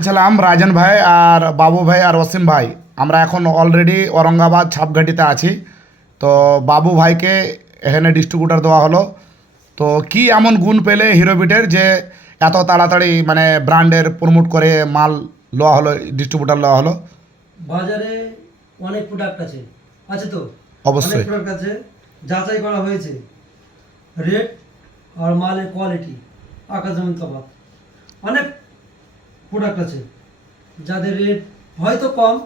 বলছিলাম রাজন ভাই আর বাবু ভাই আর অসীম ভাই, আমরা এখন অলরেডি ঔরঙ্গাবাদ ছাপঘাটিতে আছি। তো বাবু ভাইকে এখানে ডিস্ট্রিবিউটার দেওয়া হলো। তো কি এমন গুণ পেলে হিরোবিটের যে এত তাড়াতাড়ি মানে ব্র্যান্ডের প্রমোট করে মাল লওয়া হলো, ডিস্ট্রিবিউটার লওয়া হলো? বাজারে অনেক প্রোডাক্ট আছে, আছে তো অবশ্যই। অনেক প্রোডাক্ট আছে, যাচাই করা হয়েছে। রেট আর মালের কোয়ালিটি আকাশ জমিন তফাৎ। অনেক প্রোডাক্ট আছে যাদের রেট হয়তো কম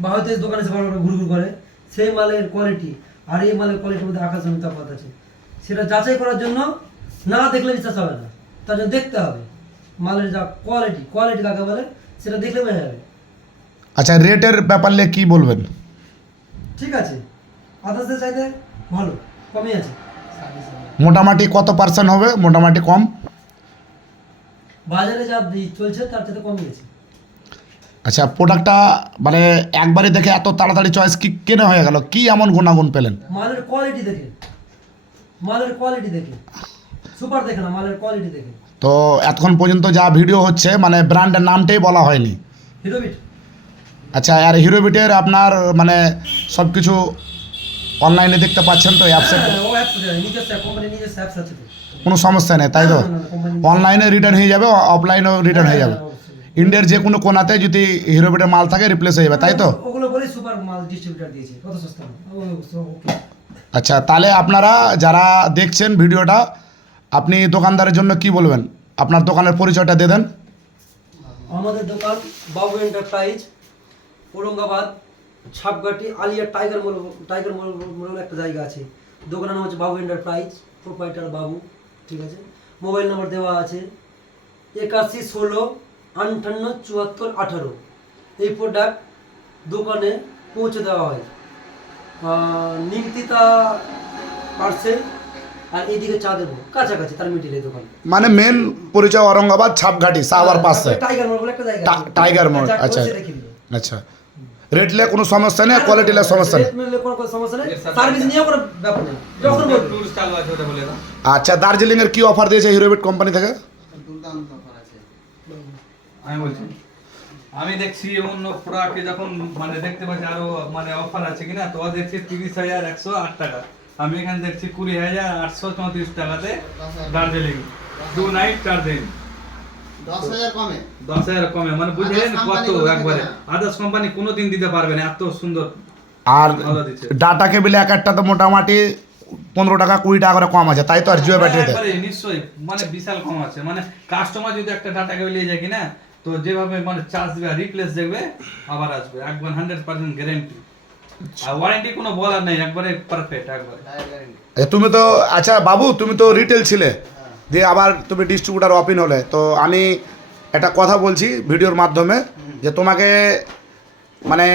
বা হয়তো এই দোকানে এসে বারবার ঘুরঘুর করে, সেই মালের কোয়ালিটি আর এই মালের কোয়ালিটির মধ্যে আকাশ জমিন তফাৎ আছে। সেটা যাচাই করার জন্য না দেখলে বিশ্বাস হবে না, তার জন্য দেখতে হবে মালের যা কোয়ালিটি। কোয়ালিটি কাকে বলে সেটা দেখলে বোঝা যাবে। আচ্ছা, রেটের ব্যাপারে কি বলবেন? ঠিক আছে, আদার্সের চাইতে ভালো, কমই আছে। মোটামুটি কত পার্সেন্ট হবে, মোটামুটি কম? বাজারে যা চলছে তার চাইতে কমই আছে। আচ্ছা, প্রোডাক্টটা মানে একবারে দেখে এত তাড়াতাড়ি চয়েস কি কেন হয়ে গেল? কি এমন গুণাগুণ পেলেন? মালের কোয়ালিটি দেখে, মালের কোয়ালিটি দেখে, সুপার দেখে না, মালের কোয়ালিটি দেখে। তো এতক্ষণ পর্যন্ত যা ভিডিও হচ্ছে মানে ব্র্যান্ডের নামটাই বলা হয়নি। হিরোবিট। আচ্ছা, আর হিরোবিটের আপনার মানে সব কিছু অনলাইনে দেখতে পাচ্ছেন তো অ্যাপসে? ও অ্যাপস আছে, নিজস্ব কোম্পানির নিজস্ব অ্যাপস আছে তো। কোনো সমস্যা নেই তাই তো? অনলাইনে রিটার্ন হয়ে যাবে, অফলাইনেও রিটার্ন হয়ে যাবে। ইন্ডিয়ার যে কোনো কোনাতে যদি হিরোবিটের মাল থাকে রিপ্লেস হয়ে যাবে তাই তো? ওগুলো বলে সুপার মাল ডিস্ট্রিবিউটর দিয়েছে, কত সস্তা না। ওকে। আচ্ছা, তাহলে আপনারা যারা দেখছেন ভিডিওটা, আপনি দোকানদারের জন্য কি বলবেন? আপনার দোকানের পরিচয়টা দিয়ে দেন। আমাদের দোকান বাবু এন্টারপ্রাইজ, ঔরঙ্গাবাদ ছাপঘাটি আলিয়া টাইগার মোড় বলে একটা জায়গা আছে। দোকানের নাম হচ্ছে বাবু এন্টারপ্রাইজ, প্রোপাইটার বাবু। ঠিক আছে, মোবাইল নাম্বার দেওয়া আছে 8116587418। এই প্রোডাক্ট দোকানে পৌঁছে দেওয়া হয় নিমতিতা পার্সেল, আর এইদিকে চা দেবো কাছাকাছি, তার মিডিল এই দোকান। মানে মেন পরিচয় ঔরঙ্গাবাদ ছাপঘাটি সাওয়ার পাশে টাইগার মোড় বলে একটা জায়গা আছে। টাইগার মোড়। যা আচ্ছা করছে দেখে নিও। আচ্ছা, রেটলে কোনো সমস্যা নেই, কোয়ালিটিলে সমস্যা নেই? রেট মিললে কোনো সমস্যা নেই, সার্ভিস নিয়েও কোনো ব্যাপার নেই, যখন বলবে। টুলস চালু আছে ওটা বলে দাও। আচ্ছা, দার্জিলিংয়ের কি অফার দিয়েছে হিরোবিট কোম্পানি থেকে? দুর্দান্ত অফার আছে। আমি বলছি, আমি দেখছি অন্য প্রোডাক্টে যখন মানে দেখতে পাচ্ছি আরো মানে অফার আছে কিনা, তো দেখছি 30,108 টাকা। আমি এখানে দেখছি 20,834 টাকাতে দার্জিলিং 2 নাইট 4 দিন 10,000 কমে। 10,000 কমে। মানে বুঝলেন কত একবারে আদার্স কোম্পানি কোনোদিন দিতে পারবে না এত সুন্দর। আর ভালো দিচ্ছে। ডাটা কেবিল এক একটা তো মোটামুটি 15 টাকা 20 টাকা করে কম আছে তাই তো? আর জিও ব্যাটারিতে একবারে নিশ্চয়ই মানে বিশাল কম আছে। মানে কাস্টমার যদি একটা ডাটা কেবল নিয়ে যায় কিনা, তো যেভাবে মানে চার্জ দেবে রিপ্লেস দেখবে আবার আসবে, একবার 100% গ্যারান্টি। আর ওয়ারেন্টি কোনো বলার নেই, একবারে পারফেক্ট একবারে। তুমি তো আচ্ছা বাবু, তুমি তো রিটেল ছিলে, দিয়ে আবার তুমি ডিস্ট্রিবিউটার ওপেন হলে, তো আমি একটা কথা বলছি ভিডিওর মাধ্যমে যে তোমাকে মানে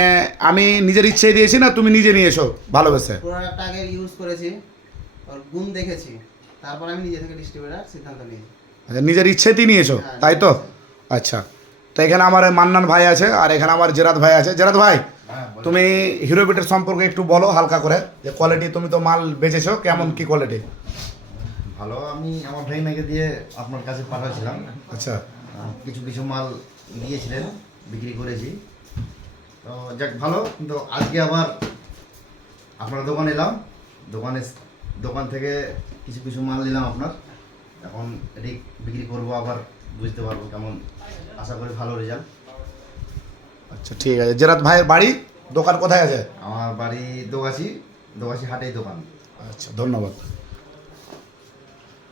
আমি নিজের ইচ্ছেই দিয়েছি না তুমি নিজে নিয়ে এসো ভালোবেসে? প্রোডাক্টটা আগে ইউজ করেছি, আর গুণ দেখেছি, তারপর আমি নিজে থেকে ডিস্ট্রিবিউটার সিদ্ধান্ত নিয়েছি। আচ্ছা, নিজের ইচ্ছেতেই নিয়েছো হ্যাঁ, তাই তো? আচ্ছা, তো এখানে আমার মান্নান ভাই আছে আর এখানে আমার জেরাত ভাই আছে। জেরাত ভাই, তুমি হিরোবিটের সম্পর্কে একটু বলো হালকা করে, যে কোয়ালিটি, তুমি তো মাল বেচেছো, কেমন কি কোয়ালিটি? ভালো। আমি আমার ভাইনাকে দিয়ে আপনার কাছে পাঠাচ্ছিলাম, আচ্ছা কিছু কিছু মাল দিয়েছিলেন, বিক্রি করেছি। তো যাক ভালো, কিন্তু আজকে আবার আপনার দোকানে এলাম, দোকান থেকে কিছু কিছু মাল নিলাম আপনার। এখন এটি বিক্রি করবো, আবার বুঝতে পারবো কেমন, আশা করি ভালো রেজাল্ট। আচ্ছা ঠিক আছে। জেরাত ভাইয়ের বাড়ি দোকান কোথায় আছে? আমার বাড়ি দোগাছি হাটেই দোকান। আচ্ছা, ধন্যবাদ।